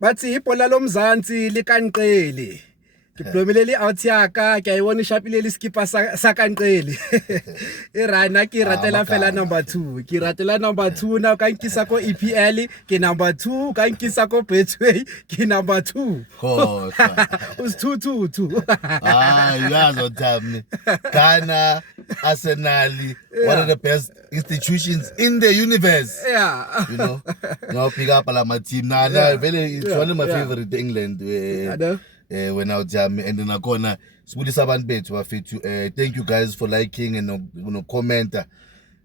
bathi ibhola lomzansi likanqeli Kiplomele out yaka ke ayibona ishapile lesikipa sa kanqeli irana ke ratela fela number 2 ke ratela number 2 na ka nkisa ko EPL ke number 2 ka nkisa ko Betway ke number 2 us 2 yazi othami Ghana Arsenal one of the best institutions in the universe you know pick up la team na vele it's one of my favorite England when out and then nakhona sibulisa abantu bethu bafethu thank you guys for liking and comment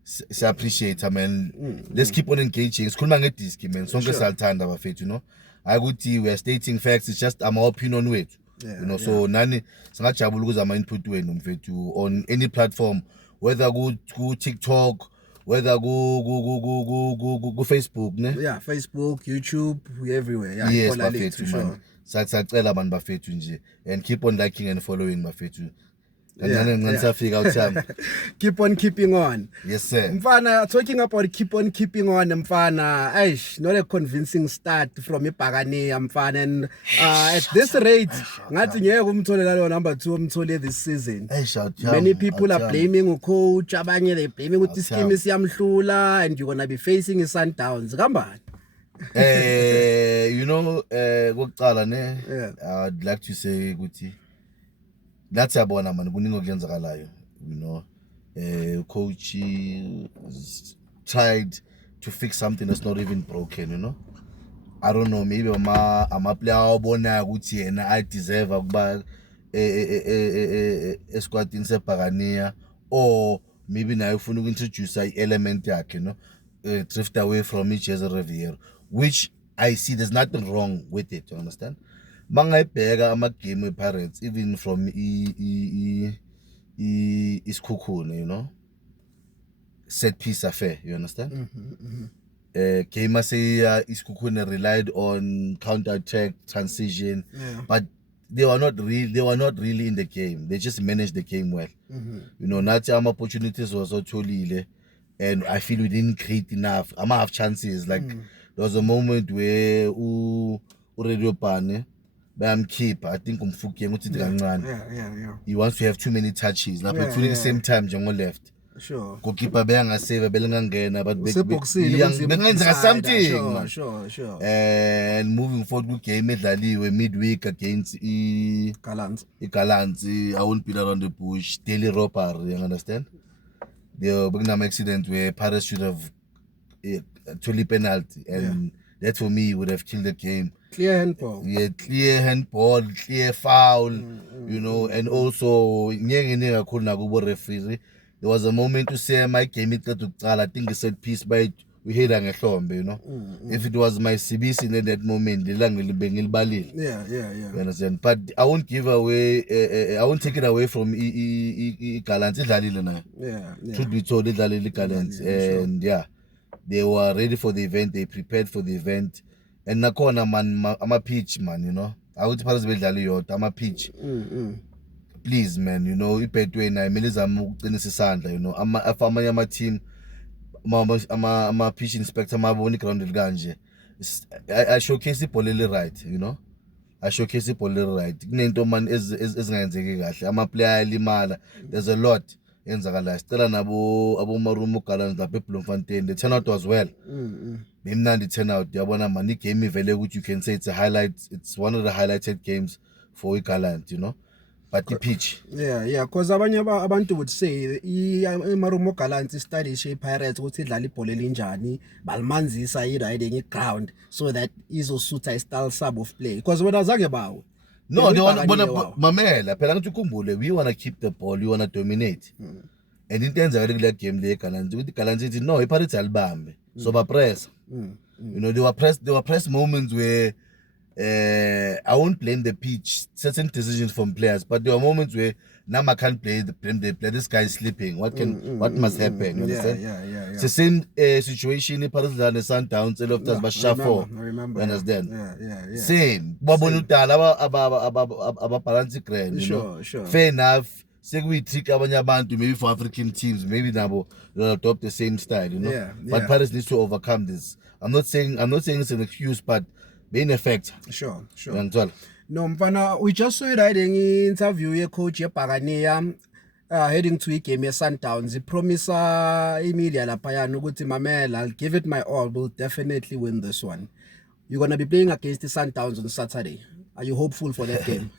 si appreciate man let's keep on engaging sikhuluma ngedisc man sonke siyathanda bafethu akuthi we are stating facts it's just our opinion wethu so nani singajabula ukuzama input wenu mfethu on any platform whether ku TikTok whether ku Facebook Facebook YouTube everywhere yes bafethu man sacela abantu bafethu nje and keep on liking and following bafethu ngisafika uthami keep on keeping on yes sir mfana talking about keep on keeping on mfana not a convincing start from ibhakane mfana and at this rate ngathi ngeke umtholela lo number 2 umthole this season many people are blaming ucoach abanye they blaming ukuthi scheme siyamhlula and you're going to be facing iSundowns kambani kokucala I'd like to say ukuthi that's yabona man kuningi okuyenzakalayo coach tried to fix something that's not even broken I don't know maybe ama player awabona ukuthi yena I deserve ukuba esquadini sebhakania or maybe naye ufuna ukintroduce i-element yakhe drift away from Jesse Riviere, which I see there's nothing wrong with it, you understand? Mangayibheka ama-game we-Pirates even from isikhukhune, set piece affair, you understand? Game isikhukhune relied on counter attack, transition, but they were not really in the game. They just managed the game well. Nathi opportunities was tholile. And I feel we didn't create enough. I might have chances. Like there was a moment where Radio Pane, keep. I think he wants to have too many touches. Like at the same time, Jongo left. Sure. Goalkeeper being save belangangena, but something. Sure. And moving forward, we came midweek against Galanzi. I won't beat around the bush. Daily robbery. You understand? There was an accident where Paris should have actually penalty, and that for me would have killed the game. Clear handball. Yeah, clear handball, clear foul, and also referee. There was a moment to say my game I think he said peace by we hit an If it was my CBC in that moment, the language you understand? But I won't give away I won't take it away from Galant. Truth be told, Galant. And they were ready for the event, they prepared for the event. And Nakona man, I'm a pitch man, I would pass I'm a pitch. Please man, Betway na imeliza uqinisisandla, ama team ama pitch inspector maboni ground ganje. I showcase ibhola right, I showcase ibhola right. Kunento man ezingenzeki kahle. Ama player limala. There's a lot enzakala. Sicela nabo Marumo Gallants lapha eBloemfontein. The turnout was well. Bimnandi turnout. Yabona man igame ivele ukuthi you can say it's a highlight. It's one of the highlighted games for Galant, But the pitch. Because abanye abantu would say iMarumo Gallants stylish Pirates ukuthi idlala ibhola elinjani balimanzisa i-riding ground so that izosuitha style sub of play because when azange bawo no they want mamela phela ngithi ukhumbule we want to keep the ball, we want to dominate and into enzakale kule game le Gallants ukuthi Gallants ithi no iPirates alibambe so ba press there were press moments where I won't blame the pitch, certain decisions from players, but there are moments where Nama can't blame the player. This guy is sleeping. What must happen? You understand? It's the same situation in Paris and Sundowns. A lot of times, I remember. You understand? Yeah. Same. Sure. Fair enough. Say we trick to maybe for African teams, maybe they'll adopt the same style, But Paris needs to overcome this. I'm not saying it's an excuse, but being a factor. Sure. Uyangithola? No, mfana, we just saw it in interview ye coach yeBhakaniya heading to igame ye-Sundowns. He promised imedia laphayana ukuthi mamela, I'll give it my all, we'll definitely win this one. You're going to be playing against the Sundowns on Saturday. Are you hopeful for that game?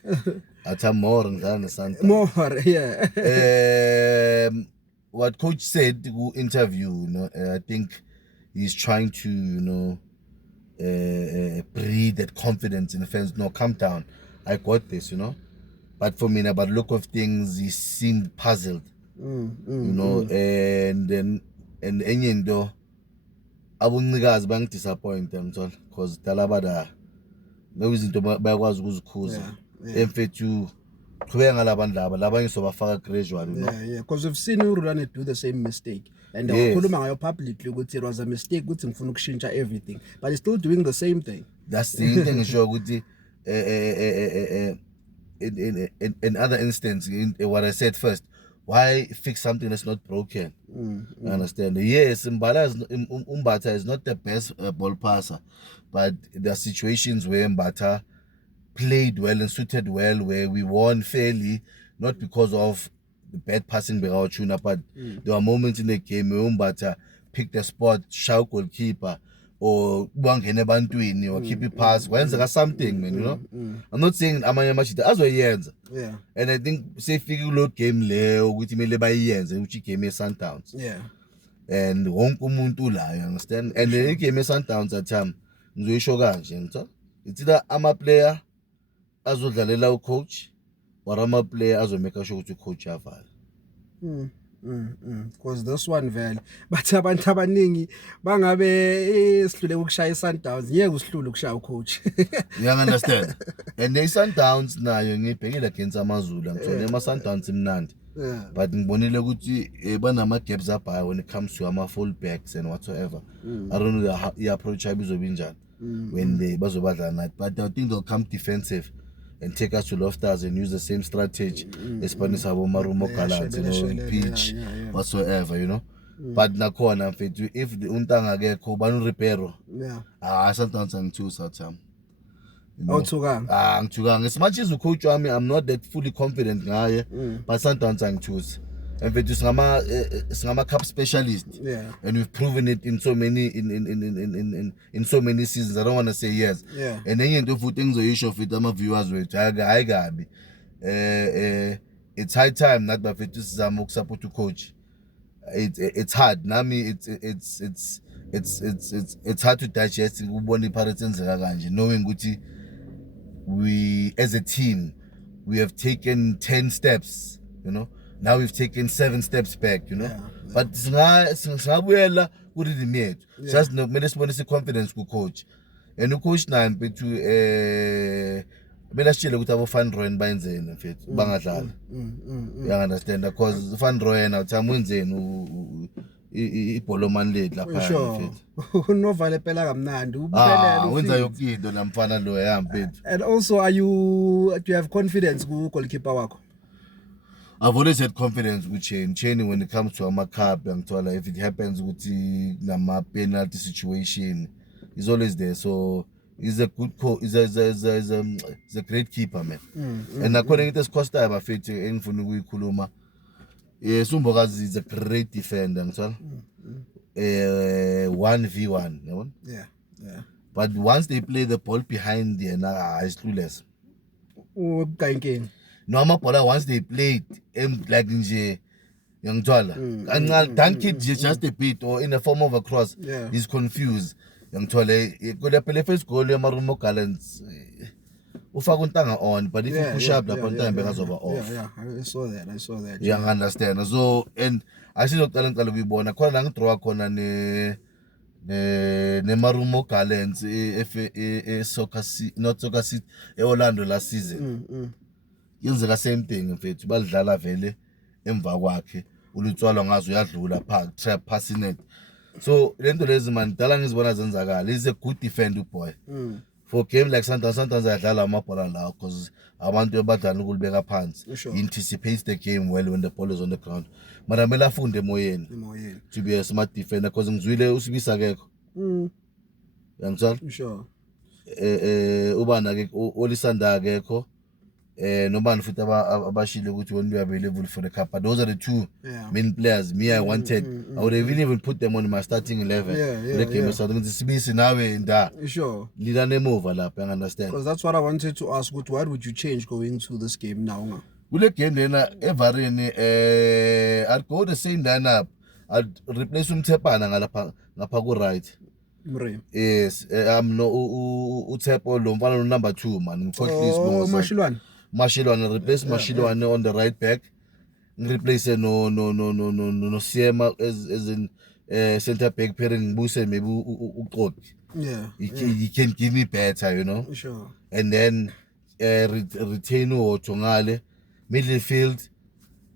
Athi more ngidlala Sundowns. More, yeah. What coach said in interview, I think he's trying to, breathe that confidence in the fans. No, calm down. I got this, But for me, by the look of things, he seemed puzzled, and then enye into abunikazi bangidisappoint because talabada maybe izinto bayakwazi ukuzikhuza emfethu qhubeka ngalabantu labanye sobafaka gradually, yeah, because we've seen uRulane do the same mistake and wakhuluma ngayo publicly ukuthi it was a mistake ukuthi ngifuna ukushintsha everything, but he's still doing the same thing. That's the thing ngisho ukuthi in other instance, what I said first, why fix something that's not broken? I understand. Yes, Mbatha is not the best ball passer, but there are situations where Mbatha played well and suited well, where we won fairly, not because of the bad passing by our tuna, but there were moments in the game where Mbatha picked a spot, shout goalkeeper, or bangene bantwini, or keep it pass. Wenzeka something, man, I'm not saying amanye amashita azoyenza. Yeah. And I think say figure lo game le ukuthi mele bayenze ukuthi game ye-Sundowns. Yeah. And wonke umuntu la, you understand? And the game ye-Sundowns at time ngizoyisho kanje ngithola. It's either ama-player azodlalela u-coach or ama-player azomeka sure ukuthi u-coach avala. Because this one vele bathi abantu abaningi bangabe sihlule ukushaya iSundowns ngeke usihlule ukushaya ucoach. You understand? And iSundowns nayo ngibhekile against amaZulu ngithola ama-Sundowns imnandi. But ngibonile ukuthi banama gaps abhaya when it comes to ama fullbacks and whatsoever. I don't know the approach abizoba njani when they bazobadla nathi, but I think they'll come defensive and take us to Loftus and use the same strategy as Panisabo Marumo Gallants, pitch, whatsoever, But nakhona mfethu if the untanga akekho banu repero. Sometimes ngithusa Satam. Ngithukanga. As much as ucoach wami, I'm not that fully confident ngaye, but sometimes ngithusa. And mfethu singama cup specialist. And we've proven it in so many in so many seasons. I don't want to say yes. And then into futhi engizoyisho futhi ama viewers wethu hayi kabi. It's high time not bafethu sizama ukusupport ucoach. It's hard. Nami it's hard to digest ukubona iPirates enzeka kanje, knowing ukuthi we as a team we have taken 10 steps, Now we've taken 7 steps back, But singabuyela kurhythm yethu. Just kumele sibonise confidence ku-coach. And ucoach naye mfethu kumele asitshele ukuthi abo-Van Rooyen bayenzeni mfethu bangadlali. You understand? Because Van Rooyen awuthami wenzeni ibholomani lethu lapha mfethu. Unovale phela kamnandi ubuphelele. Wenza yonke into namfana lo mfethu. And also do you have confidence ku-goalkeeper wakho? I've always had confidence with Cheney when it comes to a cup. If it happens with the penalty situation, he's always there. So he's a good he's a great keeper, man. And according to this Costa, I'm afraid Kuluma. Sumbokazi is a great defender. 1v1. Yeah. But once they play the ball behind there, it's clueless. No, amabola once they played like nje yangithola kancane dunk it just a bit or in the form of a cross, he's confused yangithola kule phela first goal yaMarumo Gallants ufaka untanga on, but if you push up lapha untanga bekazoba off. Yeah, I saw that. You understand? So and asizoqala ngicala ukuyibona khona la ngidraw khona ne Marumo Gallants soccer not soccer city eOrlando last season. Yenzeka same thing mfethu balidlala vele emva kwakhe ulutswalo ngazo uyadlula trap passing it. So lento lezi man dala ngizibona zenzakala. He's a good defender boy. For game like sometimes ayadlala amabhola lawo because abantu abadlala ukulibeka phansi. He anticipates the game well when the ball is on the ground. Mara mela afunde emoyeni to be a smart defender because ngizwile usibisa akekho. Yangizwa? Sure. ubana ke Olisanda akekho nobani futhi abashile ukuthi won't be available for the cup, but those are the two main players I wanted. I would have even put them on my starting 11 the game starting sibisi nawe nda sure lila nemuva lapha, I understand, because that's what I wanted to ask. What would you change going to this game now? kule game lena evarini I'd go the same lineup. I'd replace uMthepana ngapha ku right. Yes, no uThepo lo mfana no number 2 man ngikhohlisa Mashilwane replace Mashilwane on the right back. Replace no Siema as in center back pairing ngibuse maybe uQoqi. He can give me better, you know. Sure. And then retain Tongale midfield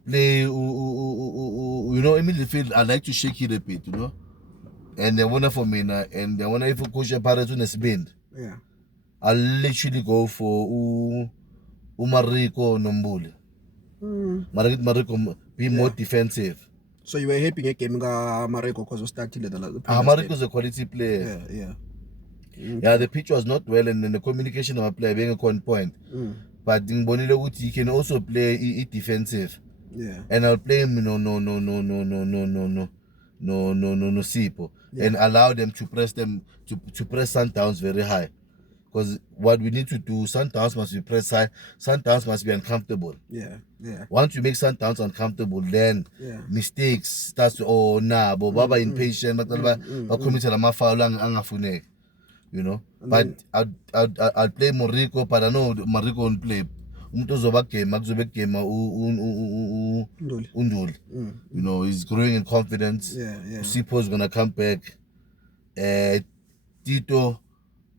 play you know, in midfield I like to shake it a bit, you know. And they wanna for me now, and they wanna if coach a parrot on a spin. Yeah. I'll literally go for Mariko Nombule. Mariko be more defensive. So you were happy again Mariko because you started the Mariko is a quality player. Yeah, the pitch was not well, and then the communication of a player being a con point. But Bonilo he can also play defensive. Yeah. And I'll play him no Sipo, and allow them to press Sundowns very high. Because what we need to do, Sundowns must be pressed high, Sundowns must be uncomfortable. Yeah. Once you make Sundowns uncomfortable, then mistakes starts to baba impatient, you know. But I'll play Moriko, but I know Moriko won't play. Unduli. You know, he's growing in confidence. Sipo is gonna come back. Tito,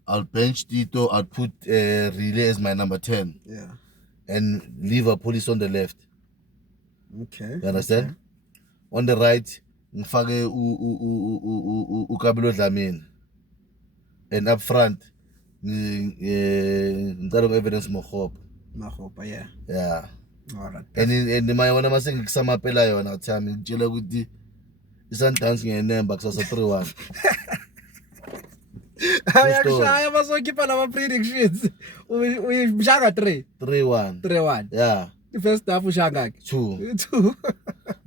I'll bench Tito. I'll put Relay as my number 10. And Liverpool is on the left. Okay. You understand? Okay. On the right, ngifake uKabelo Dlamini. And up front, ngicela Evidence Mogopa. Yeah. All right. And my one mase ngisamapela yona uthami ngitshela ukuthi iSundowns ngiyenemba kusasa 3-1. Ayakushaya bazokhipha lama predictions. Uyishaka 3-1. Yeah. The first half ushaka 2.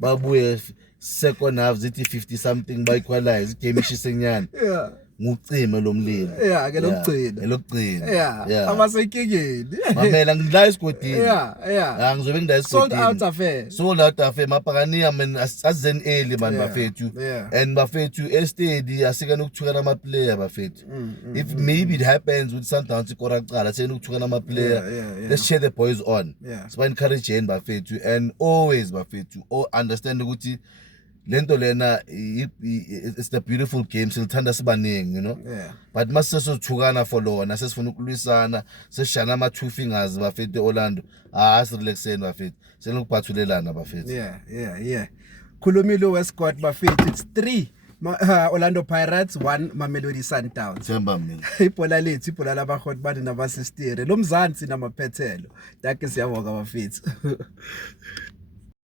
Babuye second half zithi 50 something by equalize game ishisenyana. Yeah. Ngucime lo mlilo. Yeah, ke lokugcina. Yeah. Abasekingeni. Mamela ngidla isigodini. Yeah. Ngizobe ngidla isigodini. Sold out affair mapakania man azen early man bafethu. And bafethu estedi asikana ukuthukana ama player bafethu. If maybe it happens with Sundowns ikora kuqala sena ukuthukana ama player. Let's cheer the boys on. So encourage bafethu and always bafethu understand ukuthi lento lena it's the beautiful game silithanda sibaningi, you know. But masesothukana for lona sesifuna ukulwisana seshana ama 2 fingers bafethu Orlando asirelaxeni bafethu senokuphathulelana bafethu. Yeah. Khulumile wesquad bafethu, it's 3 Orlando Pirates, 1 Mamelodi Sundowns. Themba mina ibhola lethu ibhola labahot bani nabasistere lo mzansi namaphethelo. Dake siyabonga bafethu.